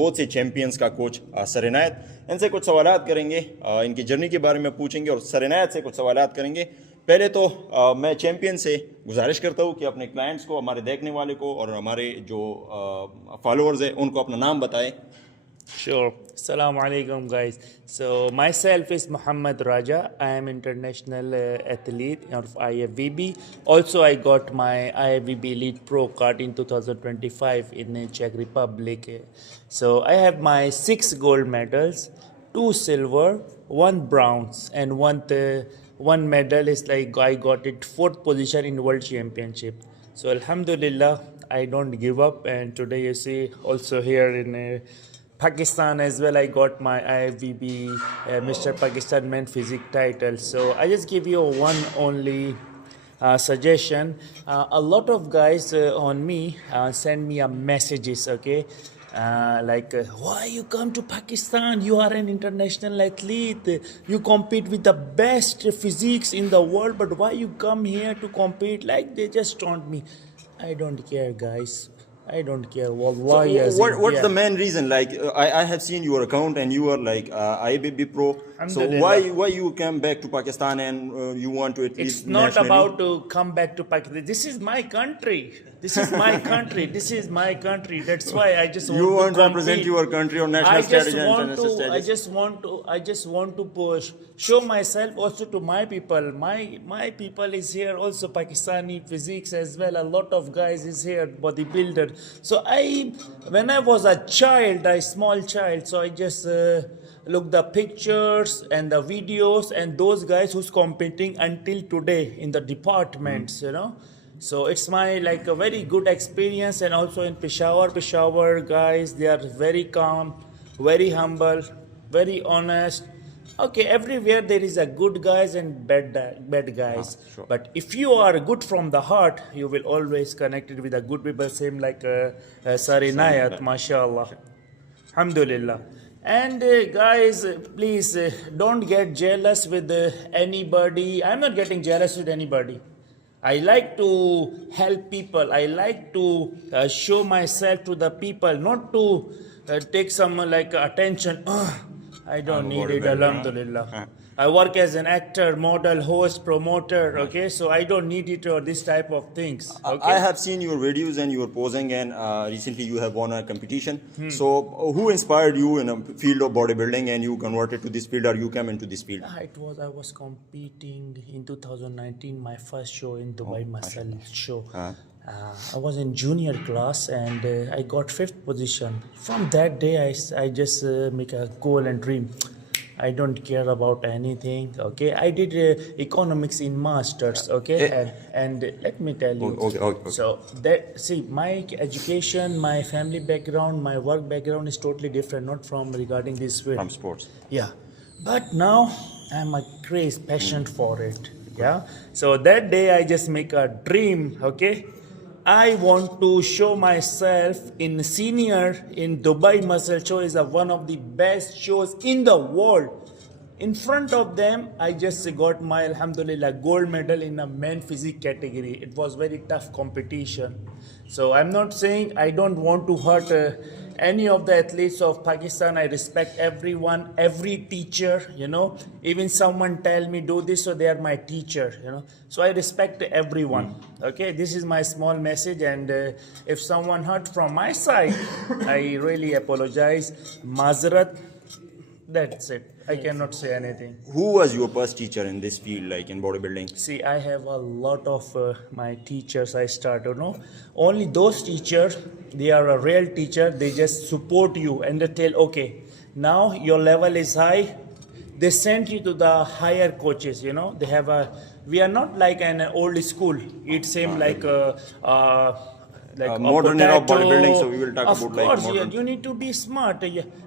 बहुत से चैम्पियंस का कोच सर इनायत। इनसे कुछ सवालात करेंगे, इनकी जर्नी के बारे में पूछेंगे और सर इनायत से कुछ सवालात करेंगे। पहले तो मैं चैम्पियन से गुजारिश करता हूँ कि अपने क्लाइंट्स को, हमारे देखने वाले को और हमारे जो फॉलोअर्स हैं उनको अपना नाम बताएं। Sure. Assalamu alaikum, guys. So myself is Muhammad Raja. I am international athlete of IFBB. Also, I got my IFBB Elite Pro card in 2025 in the Czech Republic. So I have my 6 gold medals, 2 silver, 1 bronze, and one medal is like I got it 4th position in World Championship. So Alhamdulillah, I don't give up. And today you see also here in Pakistan as well, I got my IFBB Mr. Pakistan Men Physique title. So I just give you one only suggestion. A lot of guys on me send me messages, okay? Why you come to Pakistan? You are an international athlete. You compete with the best physiques in the world, but why you come here to compete? Like they just taunt me. I don't care, guys. I don't care. Why? So what's the main reason? Like I have seen your account and you are like IFBB Pro. So why you came back to Pakistan and you want to at least It's not nationally? about to come back to Pakistan. This is my country. This is my country. This is my country. That's why I just want You to want to compete. represent your country on national strategy and international strategy. I just want to push, show myself also to my people. My people is here also Pakistani physiques as well. A lot of guys is here bodybuilder. So when I was a child, a small child, so I just look the pictures and the videos and those guys who's competing until today in the departments, you know. So it's my like a very good experience. And also in Peshawar guys, they are very calm, very humble, very honest. Okay, everywhere there is a good guys and bad guys. Sure. But if you are good from the heart, you will always connected with the good people. Same like Sar Inayat, mashallah, alhamdulillah. And guys, please don't get jealous with anybody. I'm not getting jealous with anybody. I like to help people. I like to show myself to the people, not to take some like attention. I don't need it, alhamdulillah. I work as an actor, model, host, promoter, okay? So I don't need it or this type of things, okay? I have seen your videos and you are posing, and recently you have won a competition. So who inspired you in a field of bodybuilding and you converted to this field, or you came into this field? I was competing in 2019, my first show in Dubai Muscle show. I was in junior class and I got 5th position. From that day, I just make a goal and dream. I don't care about anything, okay? I did economics in masters, okay? And let me tell you. Okay. So see, my education, my family background, my work background is totally different, not from regarding this field. From sports. Yeah, but now I'm a crazy passion for it. Yeah, so that day I just make a dream, okay? I want to show myself in senior in Dubai Muscle Show is one of the best shows in the world. In front of them, I just got my alhamdulillah gold medal in a men physique category. It was very tough competition. So I'm not saying I don't want to hurt any of the athletes of Pakistan. I respect everyone, every teacher, you know. Even someone tell me do this, so they are my teacher, you know. So I respect everyone. Okay, this is my small message. And if someone hurt from my side, I really apologize. Mazarat. That's it. I cannot say anything. Who was your first teacher in this field, like in bodybuilding? See, I have a lot of my teachers I started, no? Only those teachers, they are a real teacher. They just support you and they tell, okay, now your level is high. They send you to the higher coaches, you know. They have we are not like an old school. It's same like modern era of bodybuilding, so we will talk of about course, like modern. you need to be smart.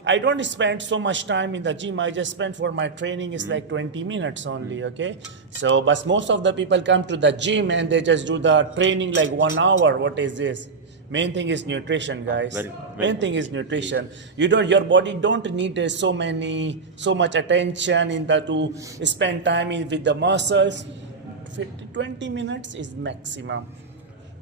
I don't spend so much time in the gym. I just spend for my training is like 20 minutes only, okay? So, but most of the people come to the gym and they just do the training like 1 hour. What is this? Main thing is nutrition, guys. Main thing is nutrition. Your body don't need so much attention in the to spend time with the muscles. 20 minutes is maximum.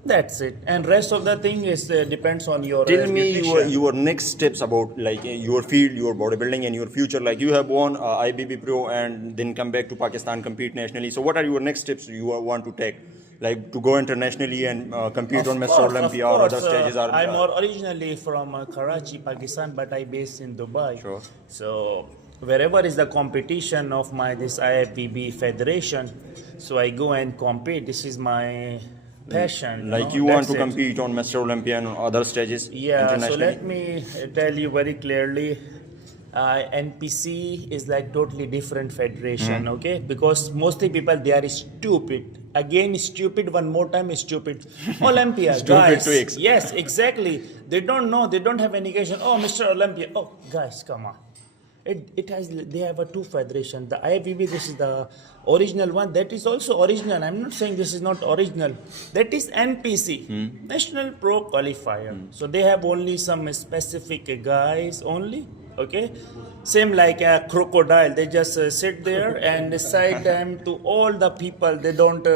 That's it. And rest of the thing is depends on your Tell me nutrition. your next steps about like your field, your bodybuilding, and your future. Like you have won IBB Pro and then come back to Pakistan, compete nationally. So what are your next steps you want to take? Like to go internationally and compete on Mr. Olympia or other stages? I'm originally from Karachi, Pakistan, but I based in Dubai. Sure. So wherever is the competition of my this IFBB federation, so I go and compete. This is my passion. Like you want to compete on Mr. Olympia and other stages Yeah, so internationally? let me tell you very clearly. NPC is like totally different federation, okay? Because mostly people they are stupid. Again, stupid. One more time, stupid. Olympia, Stupid guys. tweaks. Yes, exactly. They don't know. They don't have any education. Oh, Mr. Olympia. Oh, guys, come on. It has. They have a two federation. The IFBB, this is the original one. That is also original. I'm not saying this is not original. That is NPC, National Pro Qualifier. So they have only some specific guys only. Okay, same like a crocodile. They just sit there and decide them to all the people. They don't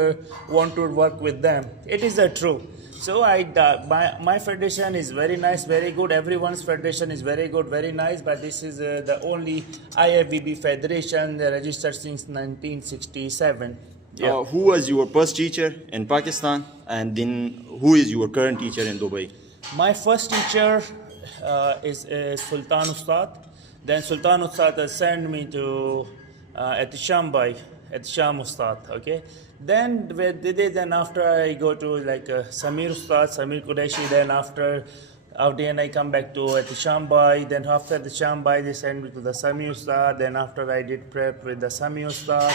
want to work with them. It is true. So my federation is very nice, very good. Everyone's federation is very good, very nice. But this is the only IFBB federation registered since 1967. Yeah. Who was your first teacher in Pakistan, and then who is your current teacher in Dubai? My first teacher is Sultan Ustad. Then Sultan Ustad sent me to Ehtisham Bhai, Ehtisham Ustad. Okay. Then after I go to like Samir Ustad, Samir Qureshi. Then after I come back to Ehtisham Bhai. Then after Ehtisham Bhai, they send me to the Sami Ustad. Then after I did prep with the Sami Ustad.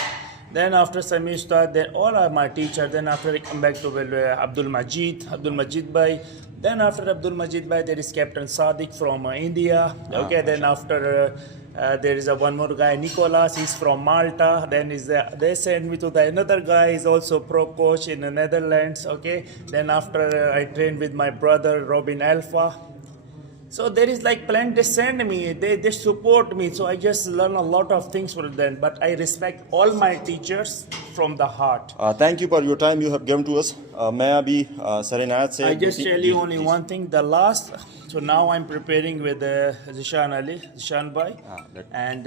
Then after Sami Ustad, then all are my teacher. Then after I come back to Abdul Majid Bhai. Then after Abdul Majid Bhai, there is Captain Sadiq from India. Okay, then after there is one more guy, Nicolas, he's from Malta. Then they send me to another guy, is also pro coach in the Netherlands. Okay, then after I trained with my brother Robin Alpha. So there is like plenty, they send me, they support me. So I just learn a lot of things from them. But I respect all my teachers from the heart. Thank you for your time you have given to us. मैं अभी sir इनायत से I just tell you only one thing. The last, so now I'm preparing with Zishan Bhai, and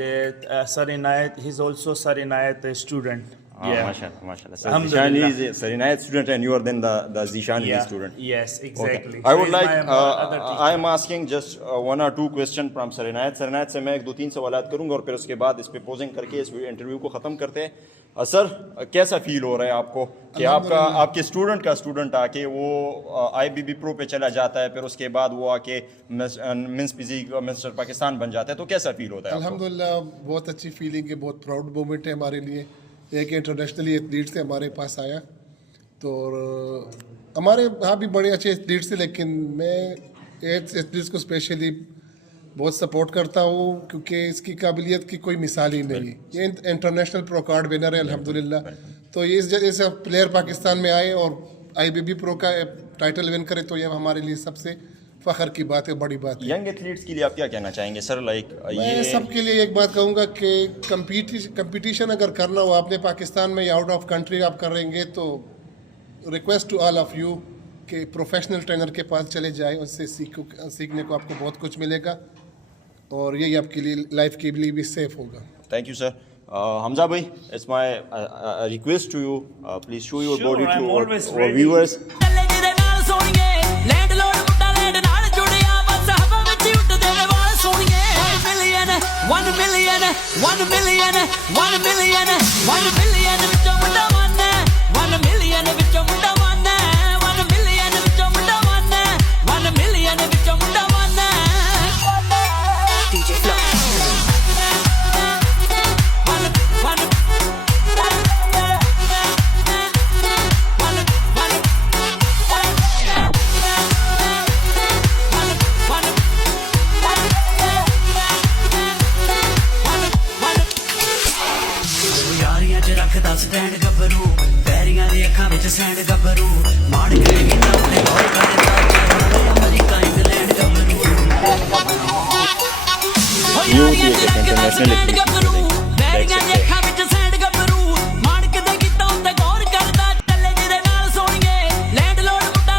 Sir Inayat. He's also Sir Inayat student. Mashallah. So Zishan is Sir Inayat student, and you are then the Zishan student. Yes, exactly. Okay. I So would he's like, my other teacher. I am asking just one or two question from Sir Inayat. Sir Inayat से मैं एक दो तीन सवालात करूंगा और फिर उसके बाद इस पे पोजिंग करके इस इंटरव्यू को ख़त्म करते हैं. सर कैसा फील हो रहा है आपको कि आपके स्टूडेंट आके वो IFBB प्रो पे चला जाता है, फिर उसके बाद वो आके मिस फिजिक मिस्टर पाकिस्तान बन जाता है, तो कैसा फील होता है? अल्हम्दुलिल्लाह बहुत अच्छी फीलिंग है, बहुत प्राउड मोमेंट है हमारे लिए. एक इंटरनेशनली एथलीट से हमारे पास आया, तो हमारे यहाँ भी बड़े अच्छे एथलीट्स थे, लेकिन मैं एथलीट्स को स्पेशली बहुत सपोर्ट करता हूँ क्योंकि इसकी काबिलियत की कोई मिसाल ही नहीं. ये इंटरनेशनल प्रो कार्ड विनर है अल्हम्दुलिल्लाह. तो ये इस जगह से प्लेयर पाकिस्तान में आए और IFBB प्रो का टाइटल विन करे, तो ये हमारे लिए सबसे फ़ख्र की बात है, बड़ी बात है. यंग एथलीट्स के लिए आप क्या कहना चाहेंगे सर? लाइक मैं सबके लिए एक बात कहूँगा कि कंपटीशन अगर करना हो आपने पाकिस्तान में या आउट ऑफ कंट्री आप करेंगे, तो request to all of you कि प्रोफेशनल ट्रेनर के पास चले जाएं, उससे सीखने को आपको बहुत कुछ मिलेगा और यही आपके लिए लाइफ के लिए भी सेफ होगा. Thank you sir. Hamza bhai, it's my request to you, please show your Sure, body I'm to always our ready. viewers. Stand ਗੱਭਰੂ ਪੈਰੀਆਂ ਦੀ ਅੱਖਾਂ ਵਿੱਚ ਸੈਂਡ ਗੱਭਰੂ ਮਾਣ ਕੇ ਕੀਤਾ ਉਹਨੇ ਗੌਰ ਕਰ ਦਿੱਤਾ ਅਮਰੀਕਾ ਇੰਗਲੈਂਡ ਗੱਭਰੂ Beauty is an international athlete. ਪੈਰੀਆਂ ਦੀ ਅੱਖਾਂ ਵਿੱਚ ਸੈਂਡ ਗੱਭਰੂ ਮਾਣ ਕੇ ਕੀਤਾ ਉਹਨੇ ਗੌਰ ਕਰਦਾ ਚੱਲੇ ਜਿਹਦੇ ਨਾਲ ਸੋਣੀਏ ਲੈਂਡ ਲੋਡ ਮੁੰਡਾ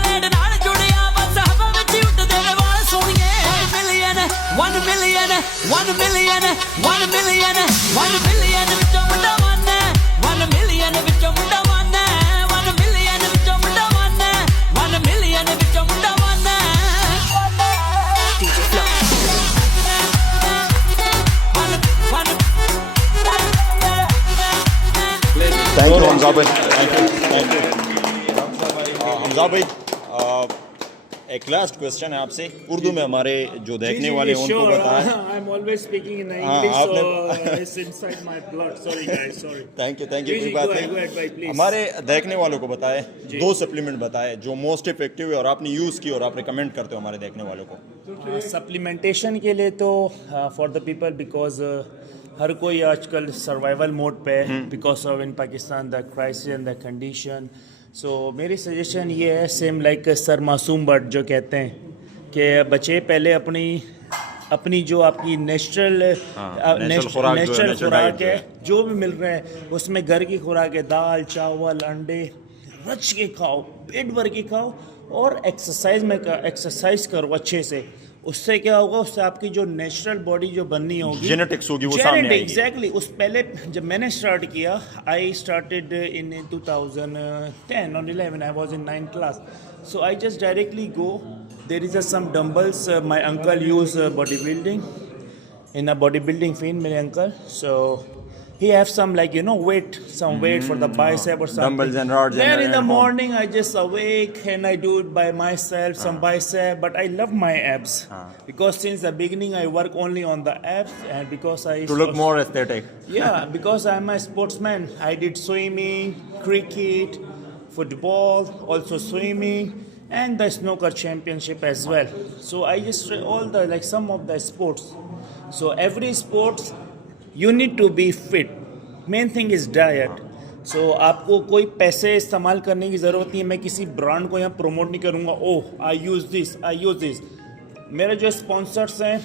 million, 1 million, 1 million, 1 million ਵਿੱਚੋਂ ਮੁੰਡਾ one ਹੈ 1 million ਵਿੱਚੋਂ ਮੁੰਡਾ one ਹੈ 1 million ਵਿੱਚੋਂ ਮੁੰਡਾ one ਹੈ 1 million ਵਿੱਚੋਂ ਮੁੰਡਾ one ਹੈ DJ Flow thank you Hamza भाई, थैंक यू हमजा भाई। एक लास्ट क्वेश्चन है आपसे, उर्दू में हमारे जो देखने वाले हैं उनको बताएं। I'm always speaking in हाँ, English, आपने- so it's inside my blood. Sorry guys, sorry. Thank you कोई Please, बात go ahead, नहीं। भाई, please. हमारे देखने वालों को बताएं, 2 सप्लीमेंट बताएं जो मोस्ट इफेक्टिव है और आपने यूज़ की और आप रिकमेंड करते हो हमारे देखने वालों को। सप्लीमेंटेशन के लिए तो फॉर द पीपल बिकॉज हर कोई आजकल सर्वाइवल मोड पे है because of in Pakistan the crisis and the condition. So मेरी सजेशन ये है सेम लाइक सर मासूम भट्ट जो कहते हैं कि बच्चे पहले अपनी जो आपकी नेचुरल खुराक जो है, नेचुरल natural खुराक diet जो है है। जो भी मिल रहे हैं उसमें घर की खुराक है, दाल चावल अंडे रच के खाओ, पेट भर के खाओ और एक्सरसाइज करो अच्छे से। उससे क्या होगा, उससे आपकी जो नेचुरल बॉडी जो बननी होगी, जेनेटिक्स होगी वो सामने आएगी। एग्जैक्टली। उस पहले जब मैंने स्टार्ट किया, आई स्टार्टेड इन 2010 और 11, I was in 9th class. So I just directly go, there is some dumbbells, my uncle use body building in a bodybuilding field, my uncle. So he have some weight for the bicep or something. Dumbbells and rods Then and in the home. morning I just awake and I do it by myself, some bicep. But I love my abs because since the beginning I work only on the abs, and because I To look more aesthetic. yeah, because I'm a sportsman. I did swimming, cricket, football, also swimming, and the snooker championship as well. So I just all the some of the sports. So every sports you need to be fit. Main thing is diet. So आपको कोई पैसे इस्तेमाल करने की ज़रूरत नहीं है। मैं किसी ब्रांड को यहाँ प्रमोट नहीं करूँगा, ओह आई यूज़ दिस। मेरे जो स्पॉन्सर्स हैं,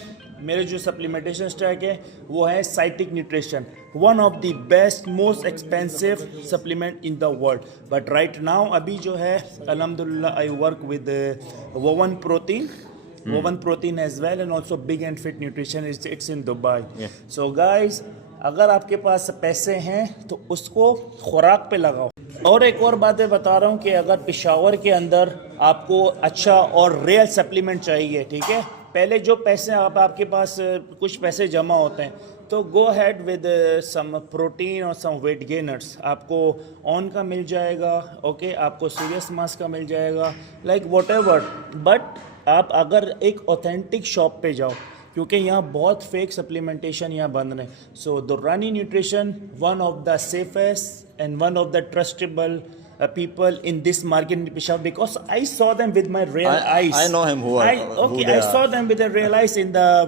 मेरे जो सप्लीमेंटेशन स्टैक है वो है sciatic nutrition, one of the best most expensive supplement in the world. But right now अभी जो है अल्हम्दुलिल्लाह I work with woven protein as well, and also Big and Fit Nutrition, it's in Dubai. So guys, अगर आपके पास पैसे हैं तो उसको खुराक पे लगाओ। और एक और बात मैं बता रहा हूँ कि अगर पेशावर के अंदर आपको अच्छा और रियल सप्लीमेंट चाहिए, ठीक है, पहले जो पैसे आपके पास कुछ पैसे जमा होते हैं तो गो हैड विद सम प्रोटीन और सम वेट गेनर्स। आपको ऑन का मिल जाएगा, ओके, आपको सीरियस मास का मिल जाएगा, लाइक व्हाटएवर। बट आप अगर एक ऑथेंटिक शॉप पे जाओ, क्योंकि यहाँ बहुत फेक सप्लीमेंटेशन यहाँ बंद है। So Durrani nutrition one of the safest and one of the trustable people in this market in Peshawar, because I saw them with my real eyes. I know him who I they saw are. them with the real eyes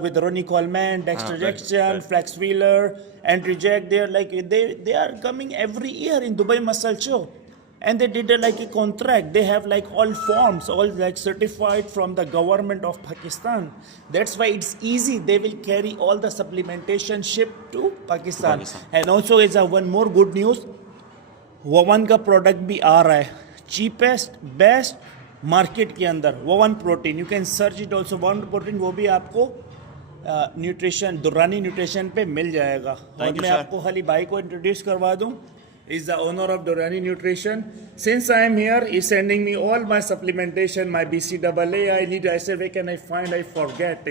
with Ronnie Coleman, Dexter Jackson, Flex Wheeler, Andrew Jack. They are coming every year in Dubai Muscle Show, and they did a contract. They have all forms, all certified from the government of Pakistan. That's why it's easy. They will carry all the supplementation shipped to Pakistan. And also is one more good news. Woven का product भी आ रहा है, cheapest best market के अंदर, woven protein. You can search it also, woven protein, वो भी आपको nutrition Durrani nutrition पे मिल जाएगा। और मैं आपको खाली भाई को इंट्रोड्यूस करवा दूँ, is the owner of Durrani Nutrition. Since I am here, he's sending me all my supplementation, my BCAA. I said, where can I find? I forget,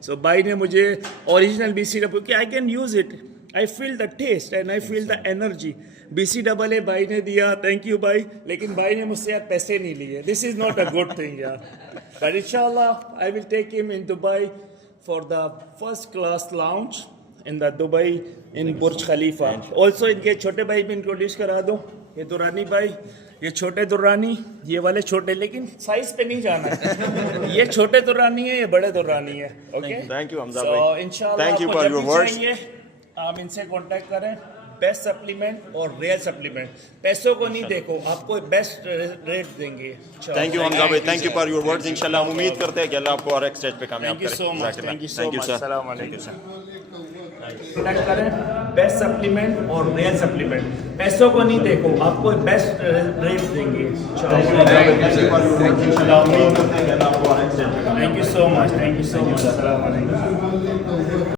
So भाई ने मुझे original BCAA, I can use it. I feel the taste and I feel the energy. BCAA भाई ने दिया, thank you भाई, लेकिन भाई ने मुझसे यार पैसे नहीं लिए. This is not a good thing यार. But inshallah, I will take him in Dubai for the first class lounge in the Dubai in Burj Khalifa. Also इनके छोटे भाई भी इंट्रोड्यूस करा दो, ये दुरानी भाई, ये छोटे दुरानी, ये वाले छोटे, लेकिन साइज पे नहीं जाना है। ये छोटे दुरानी है, ये बड़े दुरानी है। Okay, thank you Hamza so भाई, इंशाल्लाह थैंक यू आपको फॉर जब योर भी वर्ड्स। चाहिए आप इनसे कांटेक्ट करें। बेस्ट सप्लीमेंट और रियल सप्लीमेंट। पैसों को नहीं देखो, आपको बेस्ट रेट देंगे। थैंक यू हमजा भाई, thank you for your words. इंशाल्लाह हम उम्मीद करते हैं कि अल्लाह आपको और एक स्टेज पे कामयाब थैंक यू करे। So much, thank you so much. Sir. अस्सलाम वालेकुम। कनेक्ट करें बेस्ट सप्लीमेंट और रियल सप्लीमेंट। पैसों को नहीं देखो, आपको बेस्ट रेट देंगे। Thank you for your words. इंशाल्लाह हम उम्मीद करते हैं कि अल्लाह आपको और एक स्टेज पे कामयाब करे। Thank you so much, thank you so much. अस्सलाम वालेकुम।